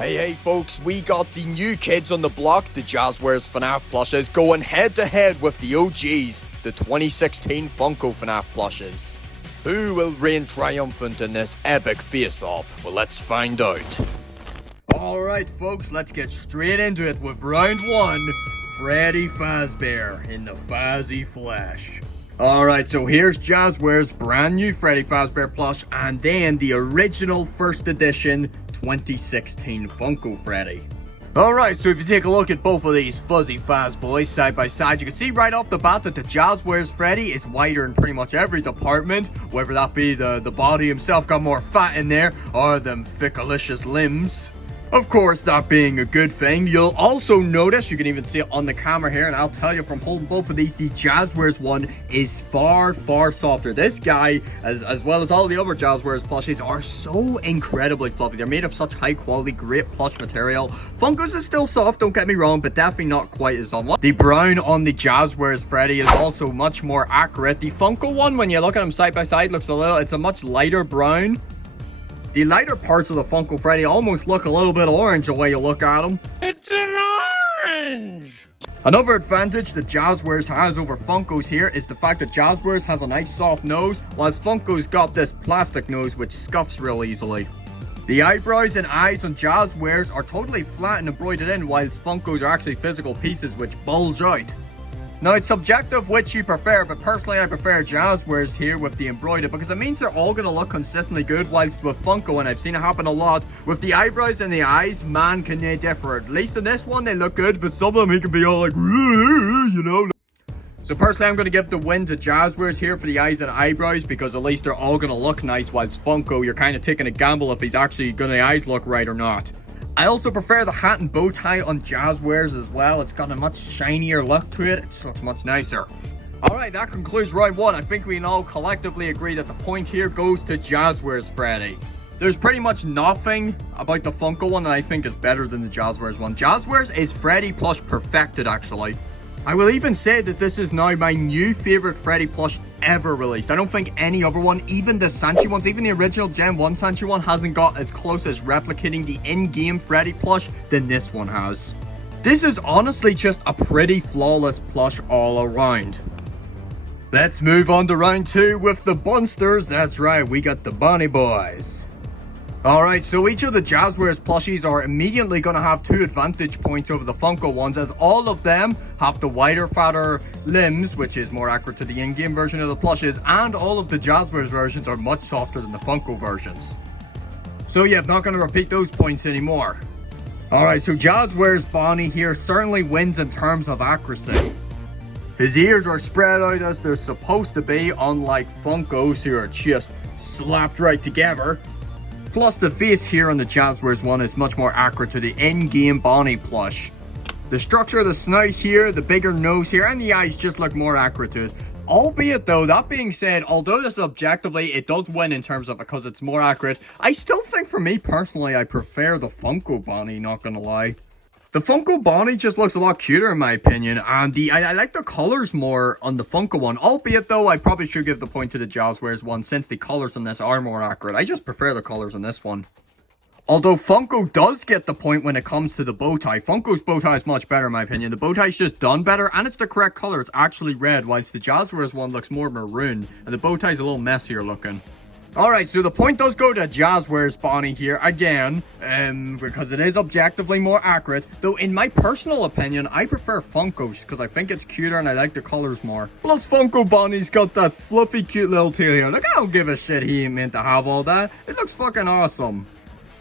Hey folks, we got the new kids on the block, the Jazwares FNAF plushes, going head to head with the OGs, the 2016 Funko FNAF plushes. Who will reign triumphant in this epic face-off? Well, let's find out. Alright folks, let's get straight into it with round 1, Freddy Fazbear in the Fazzy flesh. Alright, so here's Jazwares' brand new Freddy Fazbear plush, and then the original first edition 2016 Funko Freddy. Alright, so if you take a look at both of these fuzzy Faz boys side by side, you can see right off the bat that the Jazwares Freddy is wider in pretty much every department, whether that be the body himself got more fat in there, or them fickalicious limbs. Of course, that being a good thing, you'll also notice, you can even see it on the camera here, and I'll tell you from holding both of these, the Jazwares one is far softer. This guy, as well as all the other Jazwares plushies, are so incredibly fluffy. They're made of such high quality, great plush material. Funko's is still soft, don't get me wrong, but definitely not quite as soft. The brown on the Jazwares Freddy is also much more accurate. The Funko one, when you look at them side by side, it's a much lighter brown. The lighter parts of the Funko Freddy almost look a little bit orange the way you look at them. It's an orange! Another advantage that Jazwares has over Funko's here is the fact that Jazwares has a nice soft nose, whilst Funko's got this plastic nose which scuffs real easily. The eyebrows and eyes on Jazwares are totally flat and embroidered in, whilst Funko's are actually physical pieces which bulge out. Now, it's subjective which you prefer, but personally I prefer Jazwares here with the embroidered because it means they're all going to look consistently good, whilst with Funko, and I've seen it happen a lot, with the eyebrows and the eyes, man can they differ. At least in this one they look good, but some of them he can be all like, you know. So personally I'm going to give the win to Jazwares here for the eyes and eyebrows because at least they're all going to look nice, whilst Funko, you're kind of taking a gamble if he's actually going to eyes look right or not. I also prefer the hat and bow tie on Jazwares as well. It's got a much shinier look to it. It just looks much nicer. Alright, that concludes round 1. I think we can all collectively agree that the point here goes to Jazwares Freddy. There's pretty much nothing about the Funko one that I think is better than the Jazwares one. Jazwares is Freddy plush perfected, actually. I will even say that this is now my new favorite Freddy plush ever released. I don't think any other one, even the Sanchi ones, even the original Gen 1 Sanchi one, hasn't got as close as replicating the in-game Freddy plush than this one has. This is honestly just a pretty flawless plush all around. Let's move on to round 2 with the Bunsters. That's right, we got the Bunny Boys. Alright, so each of the Jazwares plushies are immediately going to have 2 advantage points over the Funko ones, as all of them have the wider, fatter limbs, which is more accurate to the in-game version of the plushes, and all of the Jazwares versions are much softer than the Funko versions. So yeah, I'm not going to repeat those points anymore. Alright, so Jazwares Bonnie here certainly wins in terms of accuracy. His ears are spread out as they're supposed to be, unlike Funko's who are just slapped right together. Plus, the face here on the Jazwares one is much more accurate to the in-game Bonnie plush. The structure of the snout here, the bigger nose here, and the eyes just look more accurate to it. Albeit though, that being said, although this objectively, it does win in terms of because it's more accurate, I still think for me personally, I prefer the Funko Bonnie, not gonna lie. The Funko Bonnie just looks a lot cuter in my opinion, and I like the colors more on the Funko one, albeit though I probably should give the point to the Jazwares one since the colors on this are more accurate. I just prefer the colors on this one. Although Funko does get the point when it comes to the bow tie. Funko's bow tie is much better in my opinion. The bow tie's just done better and it's the correct color. It's actually red, whilst the Jazwares one looks more maroon and the bow tie's a little messier looking. Alright, so the point does go to Jazwares Bonnie here, again, because it is objectively more accurate, though in my personal opinion, I prefer Funko's, because I think it's cuter and I like the colours more. Plus, Funko Bonnie's got that fluffy cute little tail here. Like, I don't give a shit he ain't meant to have all that. It looks fucking awesome.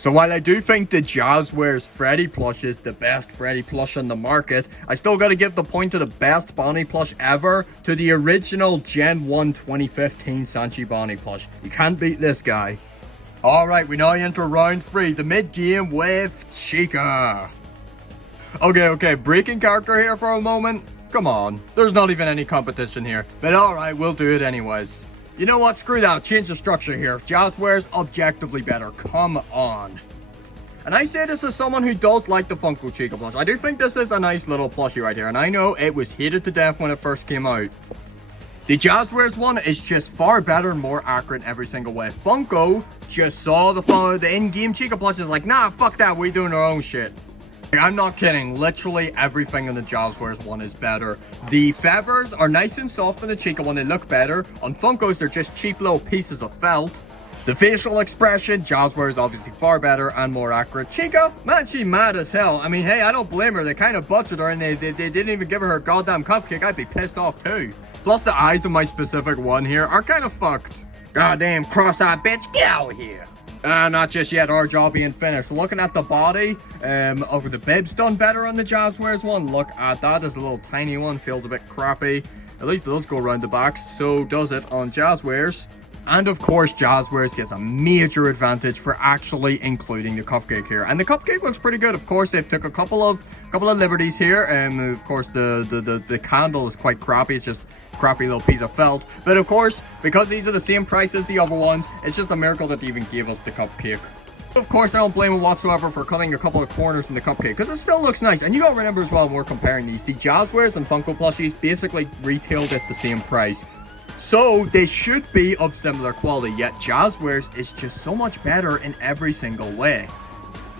So while I do think the Jazwares Freddy plush is the best Freddy plush on the market, I still gotta give the point to the best Bonnie plush ever to the original Gen 1 2015 Sanchi Bonnie plush. You can't beat this guy. Alright, we now enter round 3, the mid-game with Chica. Okay, breaking character here for a moment. Come on, there's not even any competition here. But alright, we'll do it anyways. You know what? Screw that. Change the structure here. Jazwares objectively better. Come on. And I say this as someone who does like the Funko Chica plush. I do think this is a nice little plushie right here. And I know it was hated to death when it first came out. The Jazwares one is just far better and more accurate in every single way. Funko just saw the in-game Chica plushes like, nah, fuck that, we doing our own shit. I'm not kidding, literally everything in the Jazwares one is better. The feathers are nice and soft in the Chica one, they look better. On Funkos, they're just cheap little pieces of felt. The facial expression, Jazwares is obviously far better and more accurate. Chica, man, she mad as hell. I mean, hey, I don't blame her. They kind of butchered her and they didn't even give her her goddamn cupcake. I'd be pissed off too. Plus, the eyes of my specific one here are kind of fucked. Goddamn cross-eyed bitch, get out of here. Not just yet, our job being finished. Looking at the body, over the bib's done better on the Jazwares one. Look at that, there's a little tiny one, feels a bit crappy. At least it does go around the back, so does it on Jazwares. And of course, Jazwares gets a major advantage for actually including the cupcake here. And the cupcake looks pretty good. Of course, they've took a couple of liberties here. Of course, the candle is quite crappy. It's just crappy little piece of felt. But of course, because these are the same price as the other ones, it's just a miracle that they even gave us the cupcake. Of course, I don't blame them whatsoever for cutting a couple of corners in the cupcake, because it still looks nice. And you gotta remember as well, when we're comparing these, the Jazwares and Funko Plushies basically retailed at the same price. So they should be of similar quality, yet Jazwares is just so much better in every single way.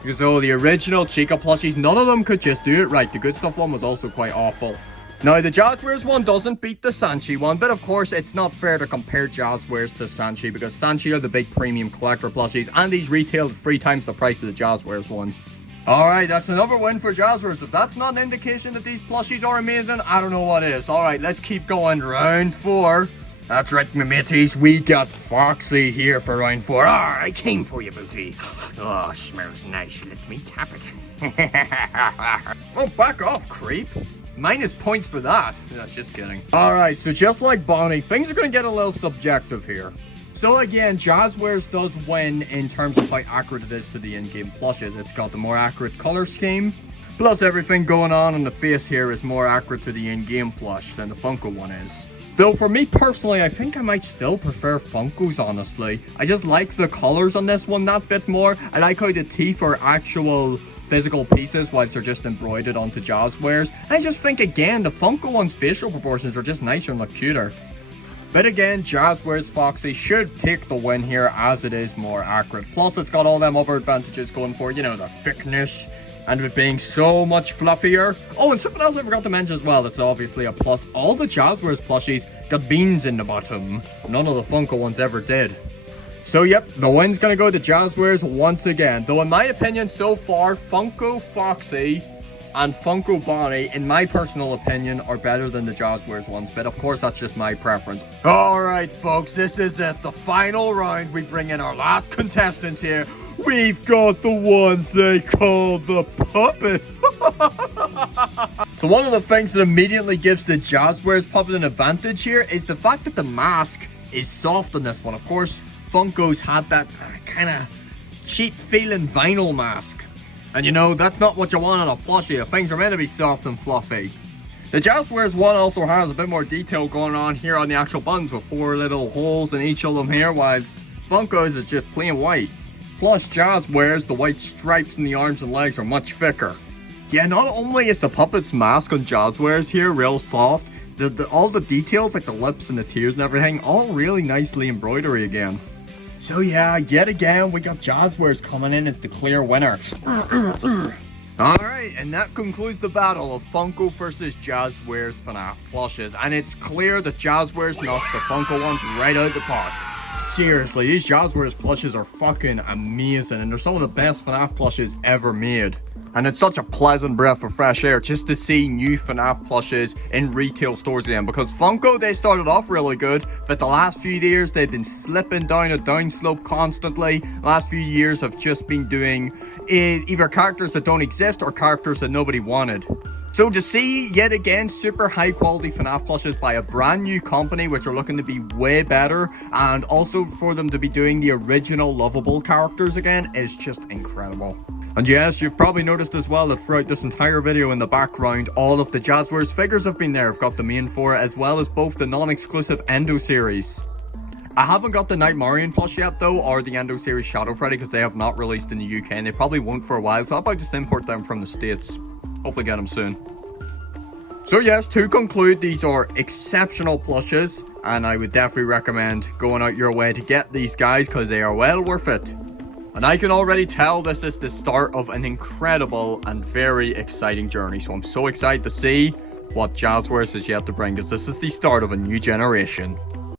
Because the original Chica plushies, none of them could just do it right. The good stuff one was also quite awful. Now, the Jazwares one doesn't beat the Sanchi one, but of course, it's not fair to compare Jazwares to Sanchi, because Sanchi are the big premium collector plushies, and these retail 3 times the price of the Jazwares ones. Alright, that's another win for Jazwares. If that's not an indication that these plushies are amazing, I don't know what is. Alright, let's keep going. Round 4. That's right, my mateys. We got Foxy here for round 4. Ah, I came for you, Booty. Oh, smells nice. Let me tap it. Oh, back off, creep. Minus points for that. Yeah, just kidding. Alright, so just like Bonnie, things are going to get a little subjective here. So again, Jazwares does win in terms of how accurate it is to the in-game plushes. It's got the more accurate color scheme. Plus everything going on the face here is more accurate to the in-game plush than the Funko one is. Though for me personally, I think I might still prefer Funkos, honestly. I just like the colors on this one that bit more. I like how the teeth are actual physical pieces whilst they're just embroidered onto Jazwares. I just think again, the Funko one's facial proportions are just nicer and look cuter. But again, Jazwares Foxy should take the win here as it is more accurate. Plus it's got all them other advantages going for it, you know, the thickness and it being so much fluffier. Oh, and something else I forgot to mention as well, it's obviously a plus. All the Jazwares plushies got beans in the bottom. None of the Funko ones ever did. So yep, the win's gonna go to Jazwares once again. Though in my opinion so far, Funko Foxy and Funko Bonnie, in my personal opinion, are better than the Jazwares ones. But of course, that's just my preference. Alright folks, this is it. The final round. We bring in our last contestants here. We've got the ones they call the puppet. So one of the things that immediately gives the Jazwares puppet an advantage here is the fact that the mask is soft on this one. Of course, Funko's had that kind of cheap feeling vinyl mask. And you know, that's not what you want on a plushie. Things are meant to be soft and fluffy. The Jazwares one also has a bit more detail going on here on the actual buttons with 4 little holes in each of them here, whilst Funko's is just plain white. Plus Jazwares, the white stripes in the arms and legs are much thicker. Yeah, not only is the puppet's mask on Jazwares here real soft, all the details like the lips and the tears and everything, all really nicely embroidery again. So yeah, yet again, we got Jazwares coming in as the clear winner. Alright, and that concludes the battle of Funko versus Jazwares FNAF plushes. And it's clear that Jazwares knocks the Funko ones right out of the park. Seriously, these Jazwares plushes are fucking amazing, and they're some of the best FNAF plushes ever made. And it's such a pleasant breath of fresh air just to see new FNAF plushes in retail stores again. Because Funko, they started off really good, but the last few years they've been slipping down a downslope constantly. Last few years have just been doing either characters that don't exist or characters that nobody wanted. So to see, yet again, super high quality FNAF plushes by a brand new company which are looking to be way better, and also for them to be doing the original lovable characters again, is just incredible. And yes, you've probably noticed as well that throughout this entire video in the background, all of the Jazwares figures have been there. I've got the main 4 as well as both the non-exclusive Endo series. I haven't got the Nightmarian plush yet though, or the Endo series Shadow Freddy, because they have not released in the UK and they probably won't for a while, so I'll probably just import them from the States. Hopefully get them soon. So yes, to conclude, these are exceptional plushes, and I would definitely recommend going out your way to get these guys because they are well worth it. And I can already tell this is the start of an incredible and very exciting journey, so I'm so excited to see what Jazwares has yet to bring, because this is the start of a new generation.